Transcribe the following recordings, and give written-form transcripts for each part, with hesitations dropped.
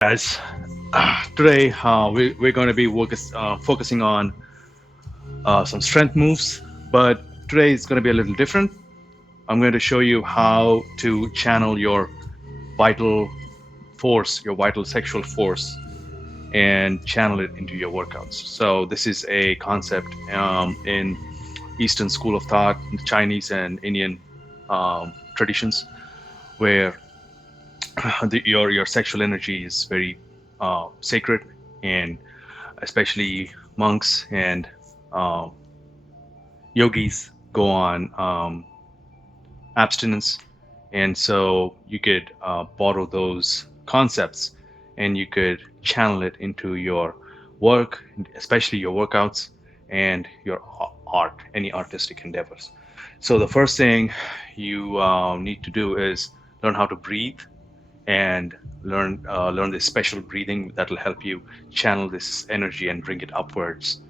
Guys, today we're going to be focusing on some strength moves, but today it's going to be a little different. I'm going to show you how to channel your vital force, your vital sexual force, and channel it into your workouts. So this is a concept in Eastern school of thought, the Chinese and Indian traditions, where your sexual energy is very sacred, and especially monks and uh, yogis go on abstinence, and so you could borrow those concepts and you could channel it into your work, especially your workouts and your art, any artistic endeavors. So the first thing you need to do is learn how to breathe and learn this special breathing that will help you channel this energy and bring it upwards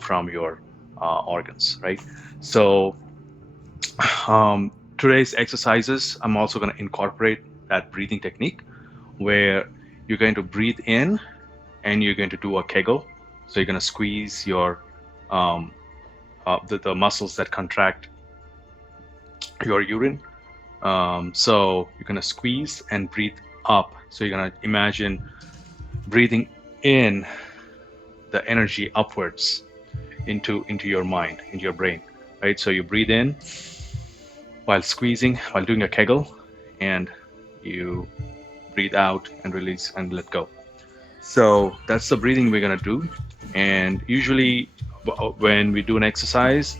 from your organs, right? So today's exercises, I'm also going to incorporate that breathing technique where you're going to breathe in and you're going to do a kegel. So you're going to squeeze your um, the muscles that contract your urine. So you're going to squeeze and breathe up. So you're going to imagine breathing in the energy upwards into your mind, into your brain, right? So you breathe in while squeezing, while doing a kegel, and you breathe out and release and let go. So that's the breathing we're gonna do. And usually, when we do an exercise,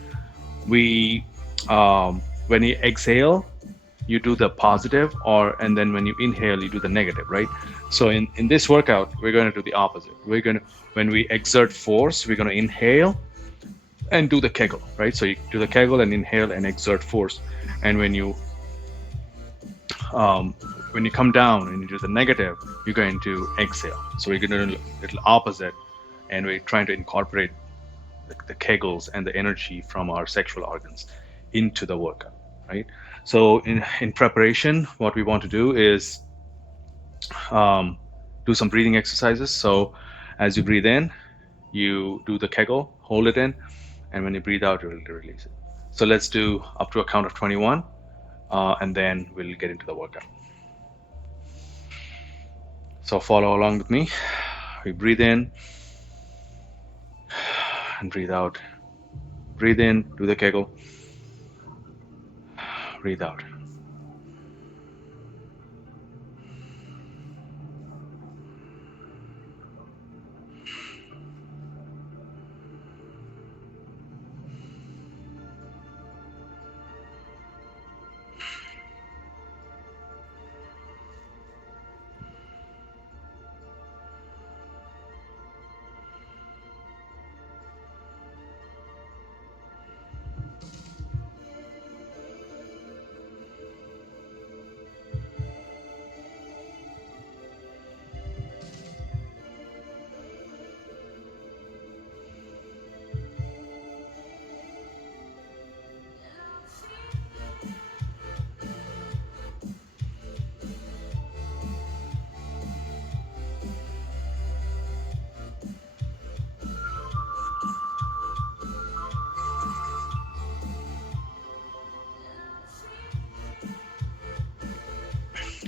we when you exhale, you do the positive, or and then when you inhale, you do the negative, right? So in this workout, we're going to do the opposite. We're going to, when we exert force, we're going to inhale and do the kegel, right? So you do the kegel and inhale and exert force. And um, when you come down and you do the negative, you're going to exhale. So we're going to do a little opposite, and we're trying to incorporate the kegels and the energy from our sexual organs into the workout, right? So in preparation, what we want to do is um, do some breathing exercises. So as you breathe in, you do the kegel, hold it in, and when you breathe out, you will release it. So let's do up to a count of 21, and then we'll get into the workout. So follow along with me. We breathe in and breathe out. Breathe in, do the kegel, breathe out.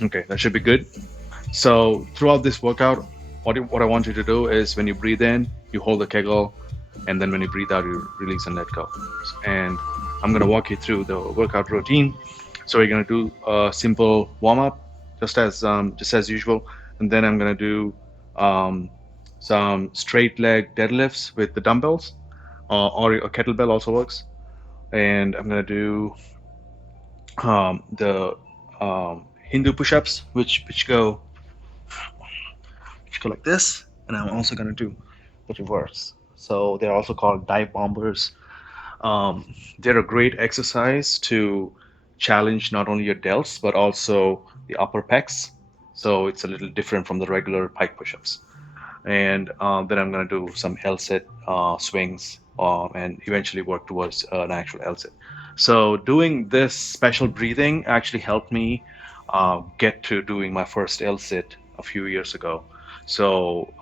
Okay, that should be good. So throughout this workout, what I want you to do is when you breathe in, you hold the kegel, and then when you breathe out, you release and let go. And I'm gonna walk you through the workout routine. So we're gonna do a simple warm up, just as usual, and then I'm gonna do um, some straight leg deadlifts with the dumbbells, or a kettlebell also works. And I'm gonna do the Hindu push-ups, which go like this, and I'm also gonna do the reverse. So they're also called dive bombers. They're a great exercise to challenge not only your delts but also the upper pecs. So it's a little different from the regular pike push-ups. And then I'm gonna do some L-sit swings, and eventually work towards an actual L-sit. So doing this special breathing actually helped me get to doing my first L-sit a few years ago. So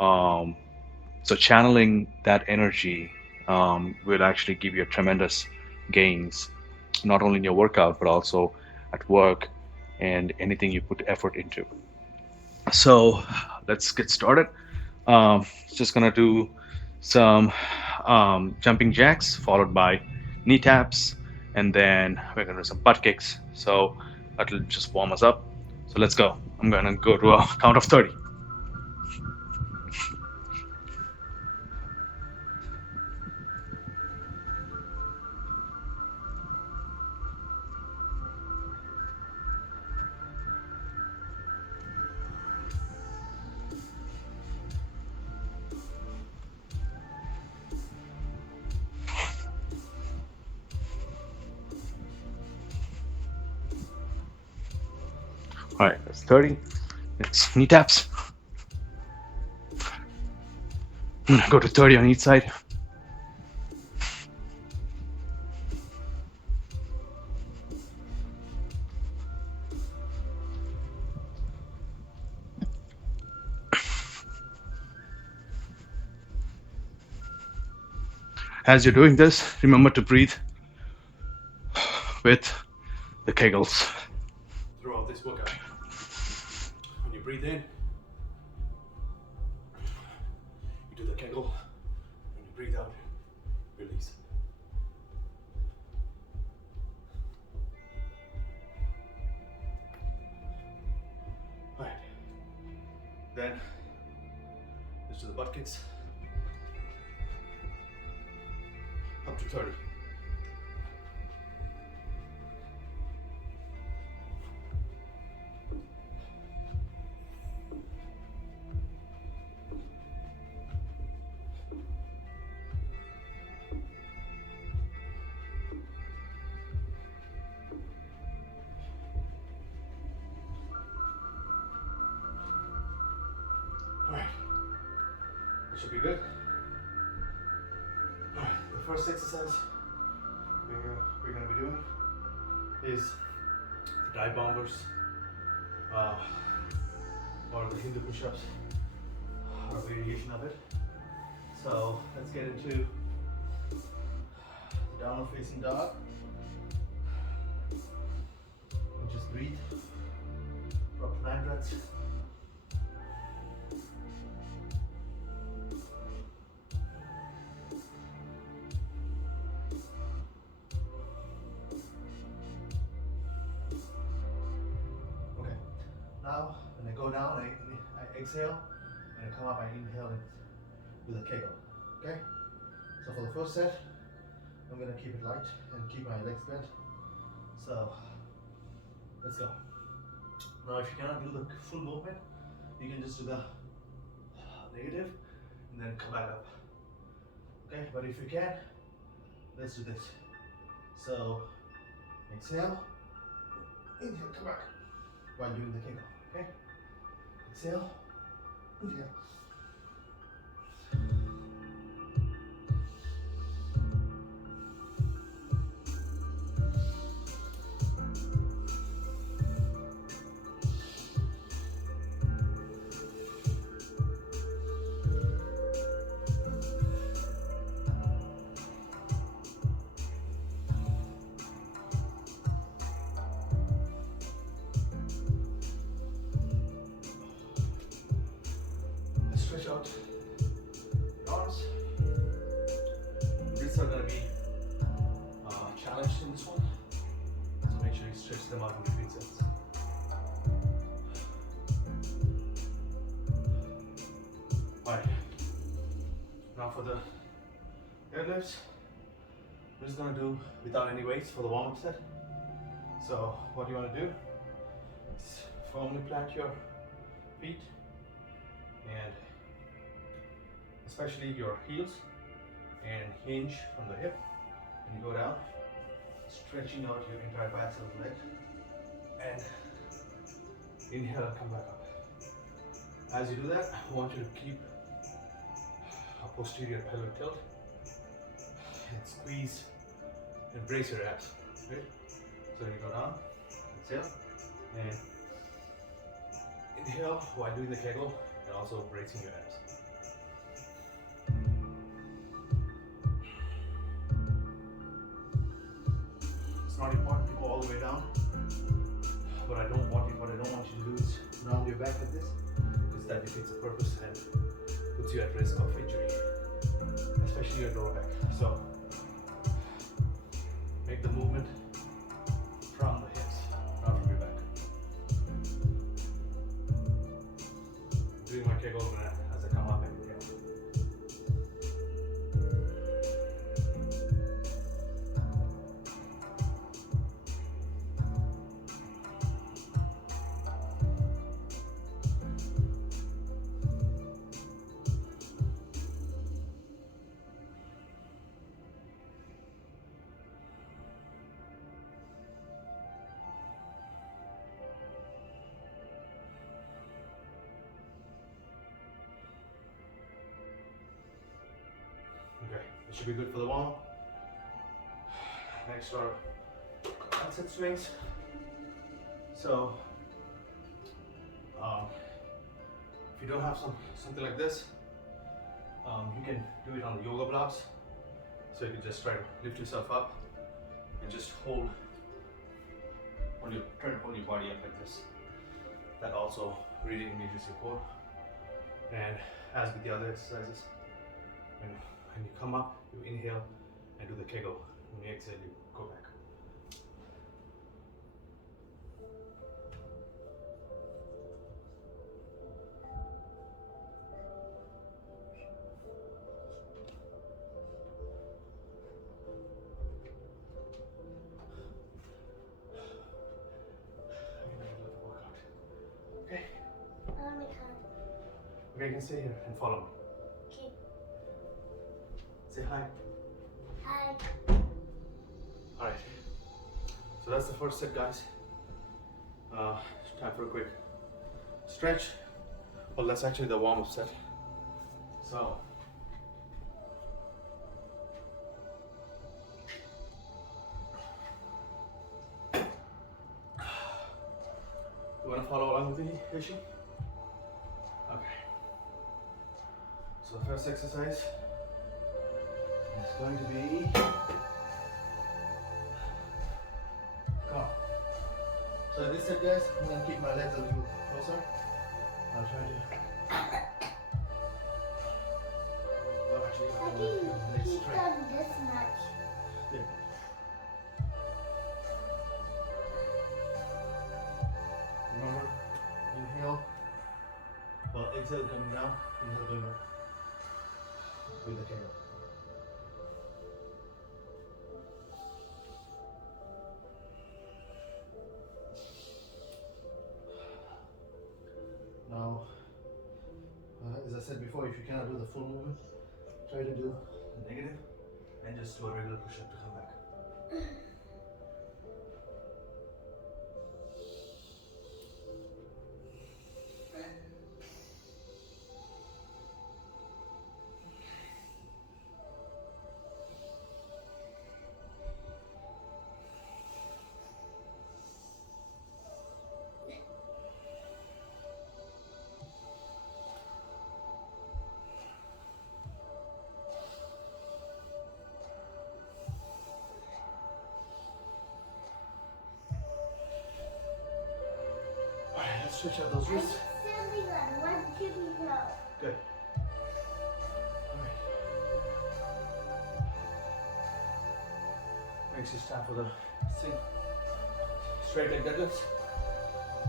so channeling that energy will actually give you tremendous gains, not only in your workout but also at work and anything you put effort into. So let's get started. Just gonna do some jumping jacks followed by knee taps, and then we're gonna do some butt kicks. So that'll just warm us up. So let's go. I'm gonna go to a count of 30. All right, that's 30. It's knee taps. I'm gonna go to 30 on each side. As you're doing this, remember to breathe with the kegels. Throughout this workout, when you breathe in, you do the kegel. When you breathe out, release. All right. Then let's do the butt kicks. Up to 30. All right. That should be good. All right. The first exercise we're going to be doing is the dive bombers or the Hindu push-ups, or a variation of it. So let's get into downward facing dog. And just breathe for up to 9 breaths. Okay, now when I go down, I exhale. When I come up, I inhale and do the kegel. Okay? So for the first set, I'm gonna keep it light and keep my legs bent. So let's go. Now if you cannot do the full movement, you can just do the negative and then come back up. Okay, but if you can, let's do this. So exhale, inhale, come back while doing the kegel. Okay? Exhale, inhale. Stretch out your arms. Wrists are going to be challenged in this one, so make sure you stretch them out in between sets. Alright, now for the deadlifts, we're just going to do without any weights for the warm-up set. So what you want to do is firmly plant your feet, and especially your heels, and hinge from the hip, and you go down, stretching out your entire backside of the leg, and inhale and come back up. As you do that, I want you to keep a posterior pelvic tilt and squeeze and brace your abs, right? So you go down, exhale, and inhale while doing the kegel, and also bracing your abs. It's not important to go all the way down. What I don't want you to do is round your back like this, because that defeats the purpose and puts you at risk of injury, especially your lower back. So make the movement from the hips, not from your back. Doing my kegel as I come up and down. Okay, that should be good for the warm up. Next are concept swings. So, if you don't have something like this, you can do it on the yoga blocks. So you can just try to lift yourself up and just try to hold your body up like this. That also really engages your core. And as with the other exercises, when you come up, you inhale and do the kegel. When you exhale, you go back. Okay. Okay, you can stay here and follow me. Okay. Say hi. Hi. Alright. So that's the first set, guys. Time for a quick stretch. Well, that's actually the warm-up set. So you want to follow along with me, Yoshi? Okay. So the first exercise is going to be come. So this set, guys, I'm going to keep my legs a little closer. I'll try to well, actually, I I'm think gonna legs he's straight. done this much. Yeah. Remember, inhale, well, exhale coming down, inhale going up with the tail. Now, as I said before, if you cannot do the full movement, try to do the negative and just do a regular push-up to come back. Alright, let's stretch out those I'm wrists. standing on one tippy toe. Good. Alright. Next is time for the straight leg deadlifts.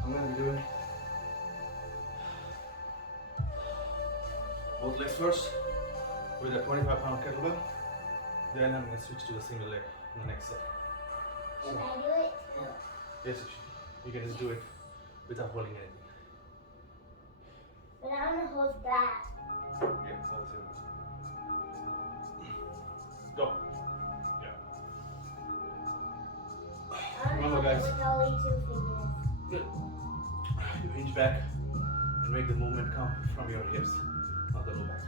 I'm going to be doing both legs first with a 25-pound kettlebell. Then I'm going to switch to the single leg in the next set. Can I do it? Yes, you can just do it without holding anything. But I want to hold that. Yeah, hold it. Go. Yeah. I want to Remember, hold it guys. with only 2 fingers. Good. You hinge back and make the movement come from your hips, not the low back.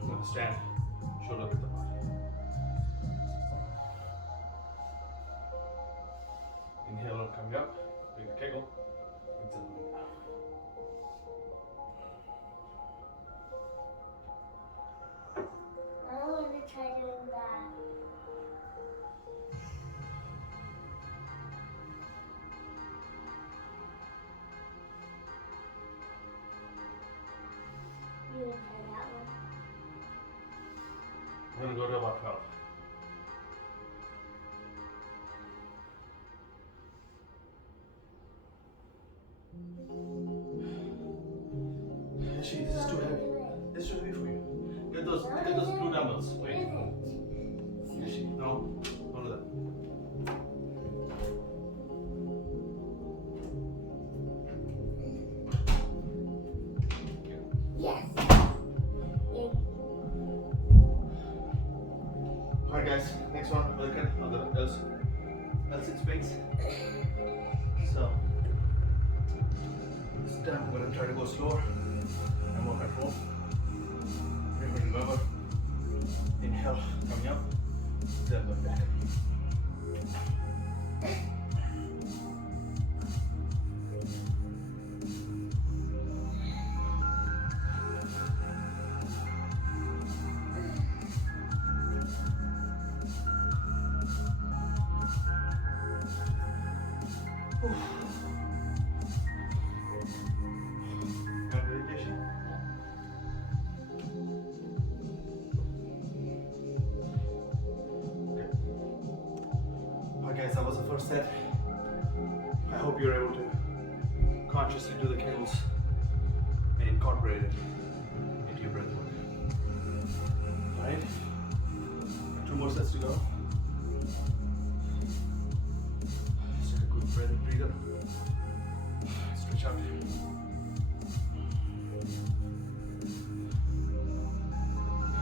I'm going to stand shoulder width apart. Inhale and coming up, doing the kegel. go to about 12. She, this is too heavy. This is too heavy for you. Get those blue dumbbells. Wait. She, no, don't do that. Yes. Alright guys, next one, look at other L6 weights. So this time I'm going to try to go slower and more control. Remember, inhale coming up, then going back. Guys, that was the first set. I hope you're able to consciously do the kegels and incorporate it into your breath work. Alright? 2 more sets to go. Just take a quick breather. Stretch out.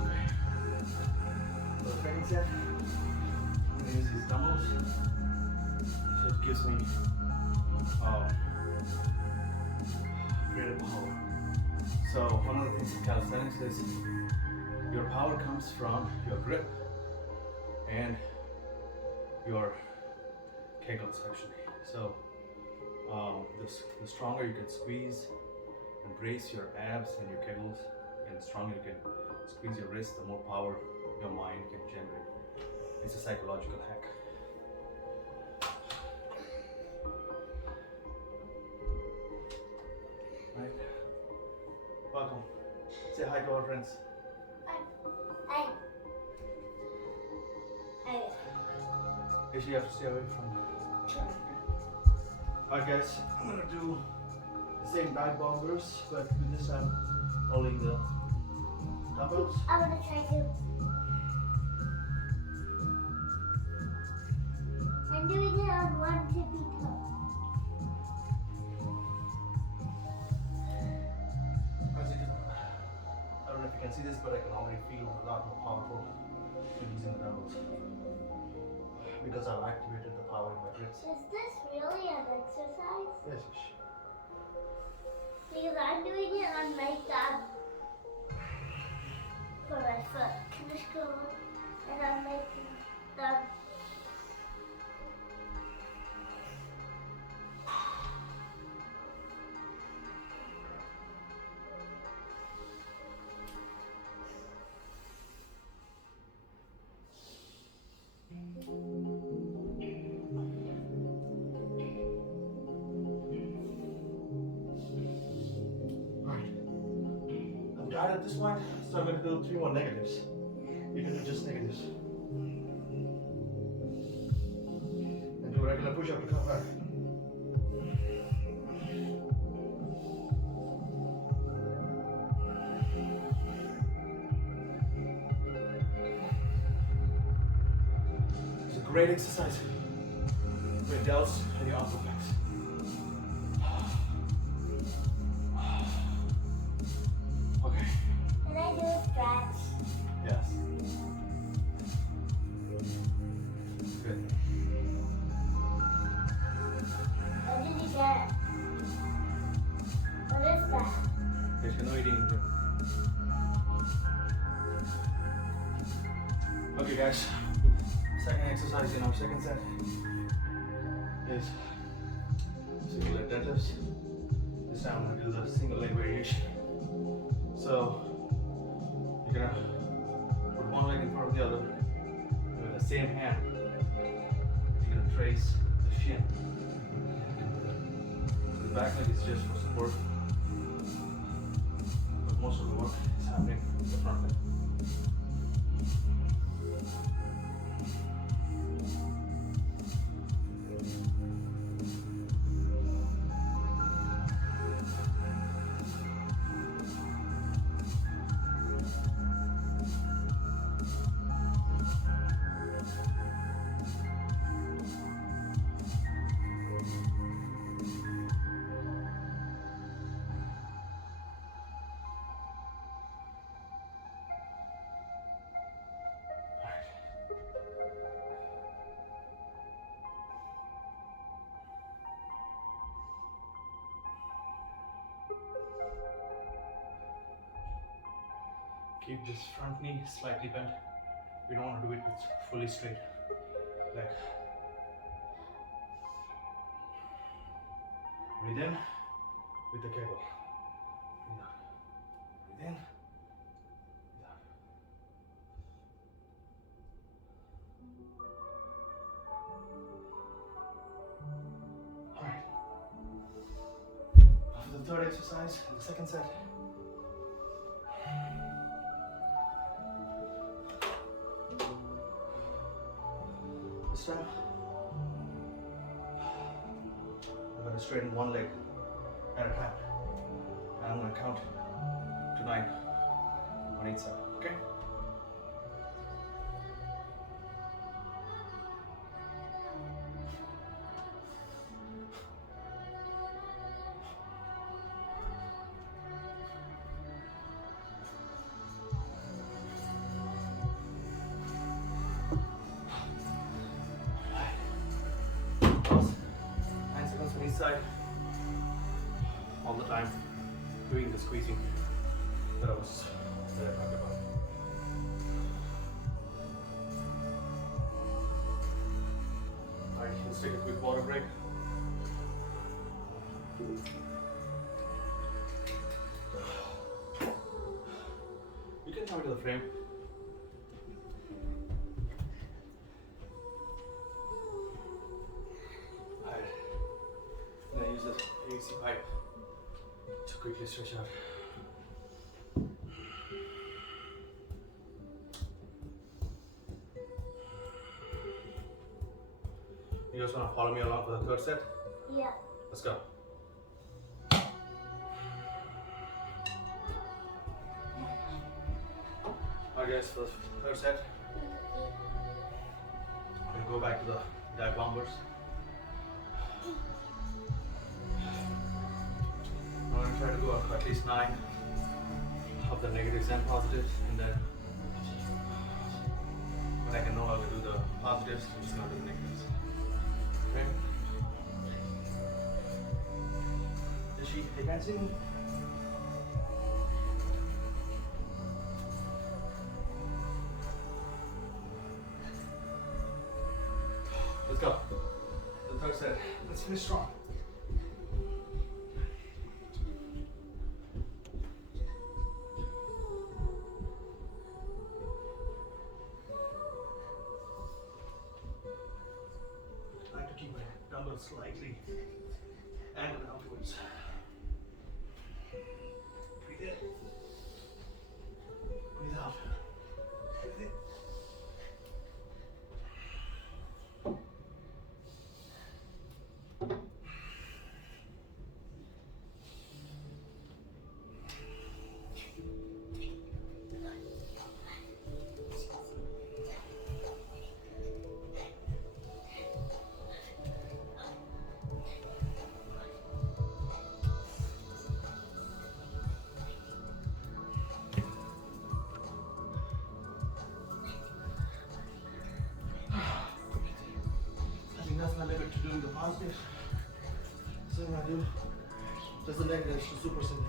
Okay. For the second set, I'm going to use these dumbbells. So it gives me greater power. So one of the things in calisthenics is your power comes from your grip and your kegels actually. So the stronger you can squeeze and brace your abs and your kegels, and the stronger you can squeeze your wrist, the more power your mind can generate. It's a psychological hack. Right. Welcome. Say hi to our friends. Hey. Actually, you have to stay away from the Alright guys, I'm gonna do the same dive bombers, but with this I'm holding the dumbbells. I'm gonna try to. I'm doing it on one tippy toe. As you can, I don't know if you can see this, but I can already feel a lot more powerful when using the dumbbells because I've activated the power in my grips. Is this really an exercise? Yes. Because I'm doing it on my thumb for my foot. Can I go on? And on my thumb. Right at this point, so I'm going to do 3 more negatives. You can do just negatives. And do a regular push-up to come back. It's a great exercise for your delts and your upper backs. Can I do a stretch? Yes. Good. What did you get? What is that? There's no eating. Okay guys, second exercise in our second set is single leg deadlifts. This time I'm going to do the single leg variation. So you're going to put one leg in front of the other, and with the same hand you're going to trace the shin. So the back leg is just for support, but most of the work is happening in the front leg. Keep this front knee slightly bent. We don't want to do it with fully straight leg. Breathe in with the kegel. Breathe out. Breathe in. Breathe out. Alright. After the third exercise, the second set. This time, I'm going to straighten one leg at a time. And I'm going to count to 9 on each side, okay? Pause. 9 seconds on each side. All the time doing the squeezing that I talked about. Alright, let's take a quick water break. You can come into the frame. Alright. And I use this PVC pipe to quickly stretch out. You guys want to follow me along for the third set? Yeah. Let's go. Alright guys, for the third set, I'm going to go back to the dive bombers. I'm going to try to go up at least 9 of the negatives and positives, and then when I can know how to do the positives, I'm just going to do the negatives. Okay? Rishi, you can see me? Let's go. The third set. Let's finish strong. I like to keep my dumbbell slightly angled outwards. Breathe in. Breathe out. Breathe in. I think that's my limit to doing the positive. So I'm gonna do just the negatives to super simple.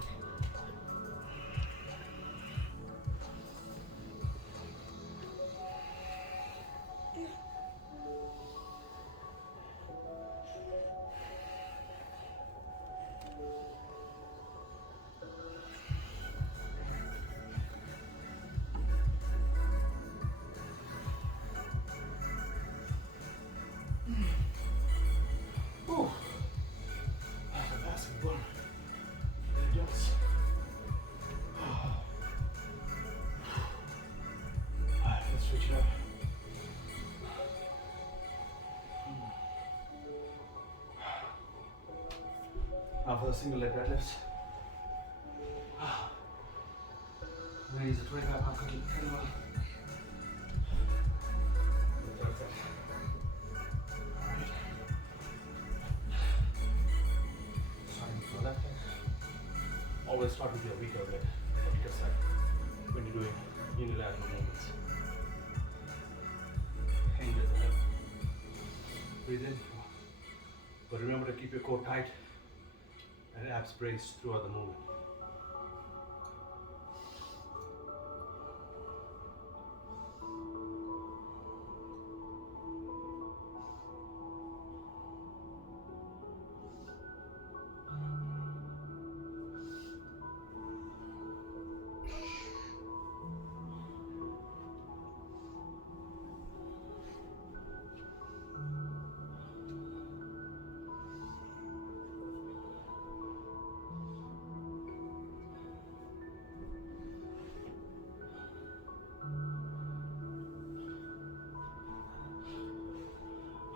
Whew. That's a massive burn. It does. Alright, let's switch it up. Now for the single leg deadlifts. I'm gonna use a 25-pound kettlebell. Alright. Starting with the left leg. Always start with your weaker leg, the weaker side, when you're doing unilateral movements. Hang with the hip. Breathe in. But remember to keep your core tight and abs braced throughout the movement.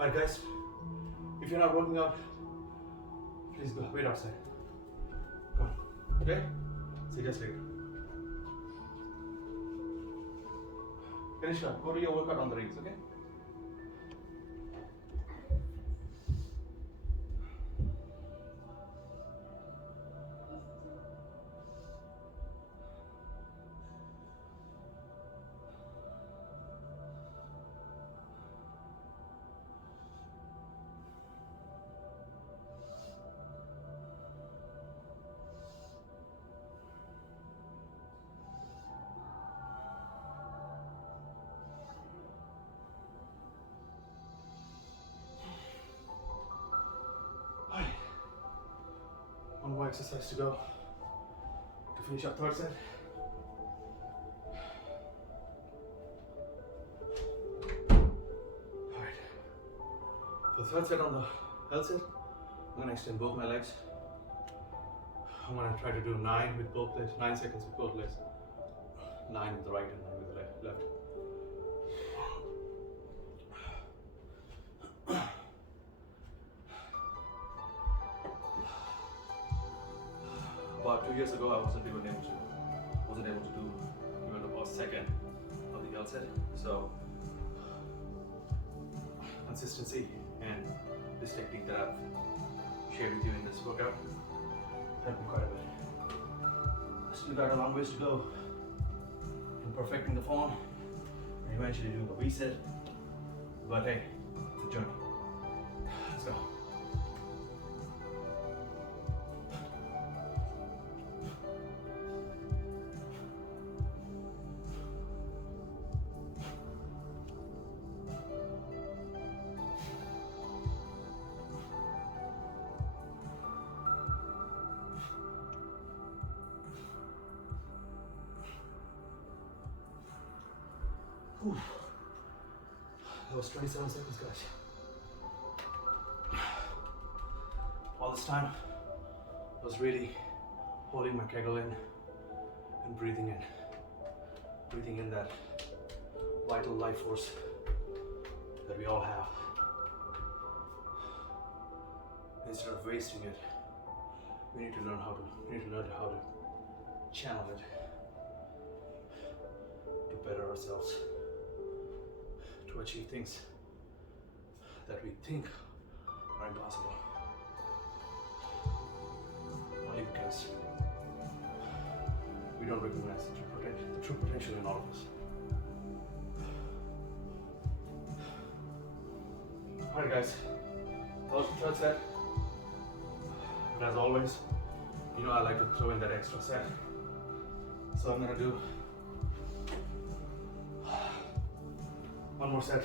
Alright, guys, if you're not working out, please go wait outside. Come on, okay? See you guys later. Kanishka, go to your workout on the rings, okay? Alright, one more exercise to go to finish our third set. Alright, for the third set on the L set, I'm gonna extend both my legs. I'm gonna try to do 9 with both legs, 9 seconds with both legs. 9 with the right and 9 with the left. About 2 years ago, I wasn't able to do even about second on the L set. So consistency and this technique that I've shared with you in this workout helped me quite a bit. I still got a long ways to go in perfecting the form and eventually doing a reset. But hey, it's a journey. Let's go. Whew. That was 27 seconds, guys. All this time, I was really holding my kegel in and breathing in. Breathing in that vital life force that we all have. Instead of wasting it, we need to learn how to channel it to better ourselves, to achieve things that we think are impossible, only because we don't recognize the true potential in all of us. Alright guys, that was the third set. But as always, you know I like to throw in that extra set. So I'm gonna do one more set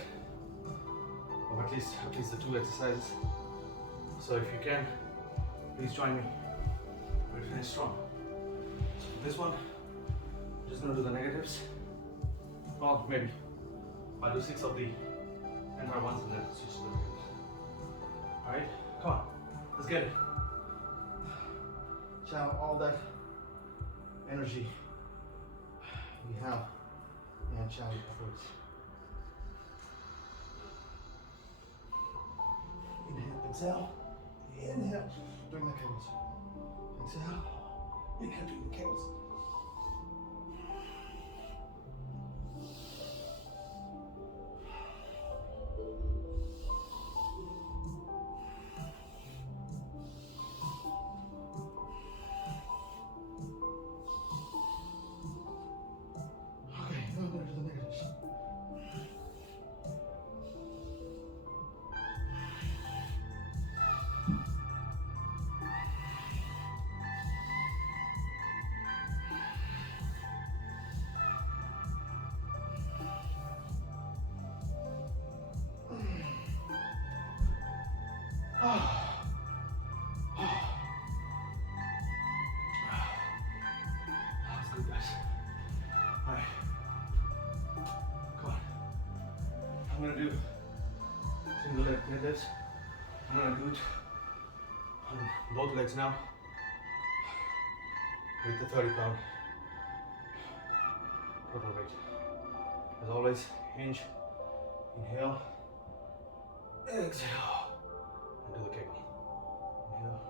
of at least the 2 exercises. So if you can, please join me. We'll finish strong. So for this one, I'm just gonna do the negatives. Well, maybe I'll do 6 of the entire ones and then switch to the negatives. Alright, come on, let's get it. Channel all that energy you have and channel it upwards. Inhale, exhale, inhale, doing the kegels. Exhale, inhale, doing the kegels. Okay, now I'm going to do the negatives. That was good, guys. Alright. Come on. I'm gonna do single leg deadlifts. I'm gonna do it on both legs now with the 30-pound total weight. As always, hinge, inhale, Exhale. And do the kegel. Inhale.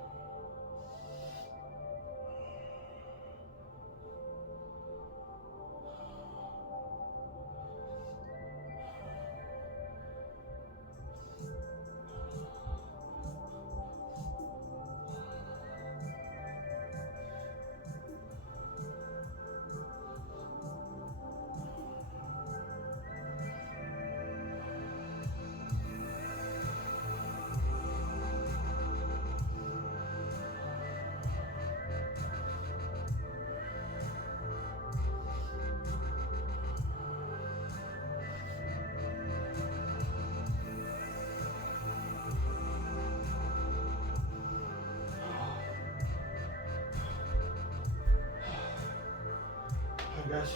Alright guys.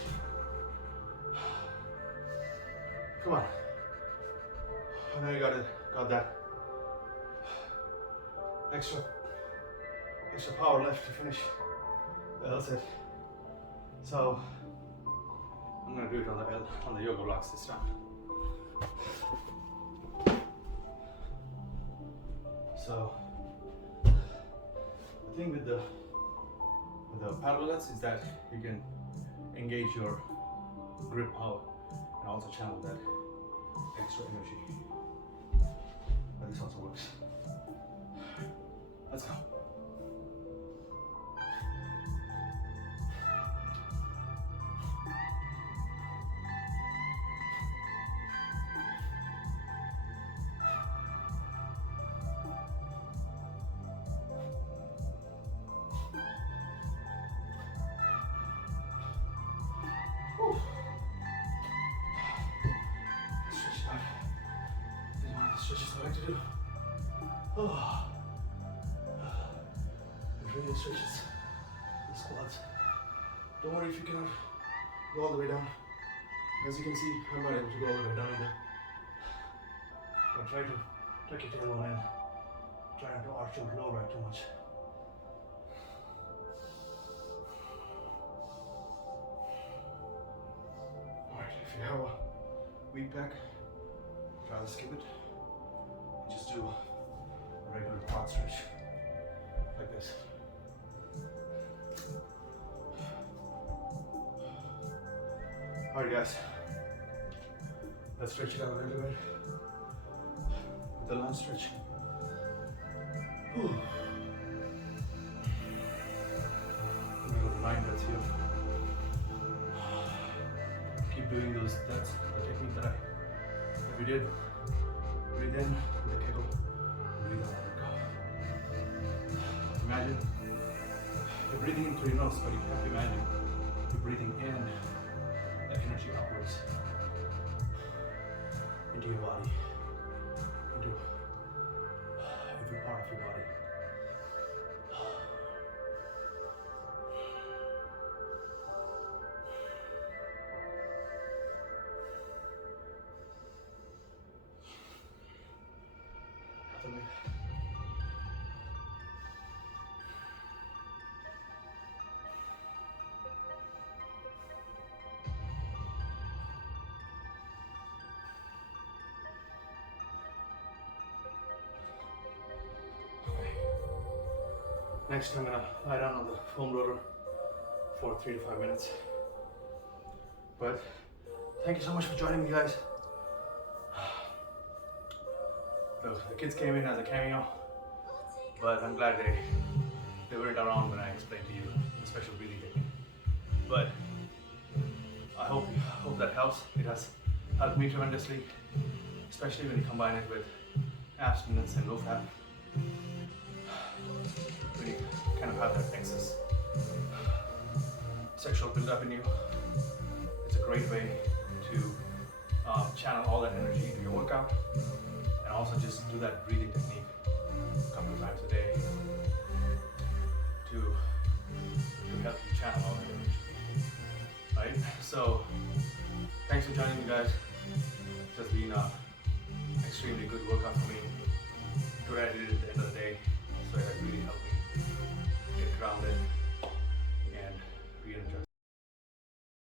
Come on. I know you got that extra power left to finish the L set. So I'm gonna do it on the yoga blocks this time. So the thing with the paddle lets is that you can engage your grip power and also channel that extra energy. But this also works. Let's go. Stretch it out. This is one of the stretches I like to do. Oh. It really stretches the squats. Don't worry if you cannot go all the way down. As you can see, I'm not able to go all the way down either. But try to tuck your tailbone in. Try not to arch your lower back too much. Alright, if you have a weak back, try to skip it. And just do a regular quad stretch. Like this. Alright guys, let's stretch it out a little bit with the lunge stretch. Whew. I'm gonna go to 9 breaths here. Keep doing those, that's the technique that we did. Breathe in with the kegel, breathe out, let go. Imagine you're breathing in through your nose, but you have to imagine you're breathing in the energy upwards into your body, into every part of your body. Other way. Next, I'm gonna lie down on the foam roller for 3 to 5 minutes. But thank you so much for joining me, guys. The kids came in as a cameo, but I'm glad they weren't around when I explained to you the special breathing technique. But I hope that helps. It has helped me tremendously, especially when you combine it with abstinence and low fat. When you kind of have that excess sexual buildup in you, it's a great way to channel all that energy into your workout, and also just do that breathing technique a couple of times a day to help you channel all that energy. Right? So thanks for joining me, guys. It has been an extremely good workout for me. Today I did it at the end of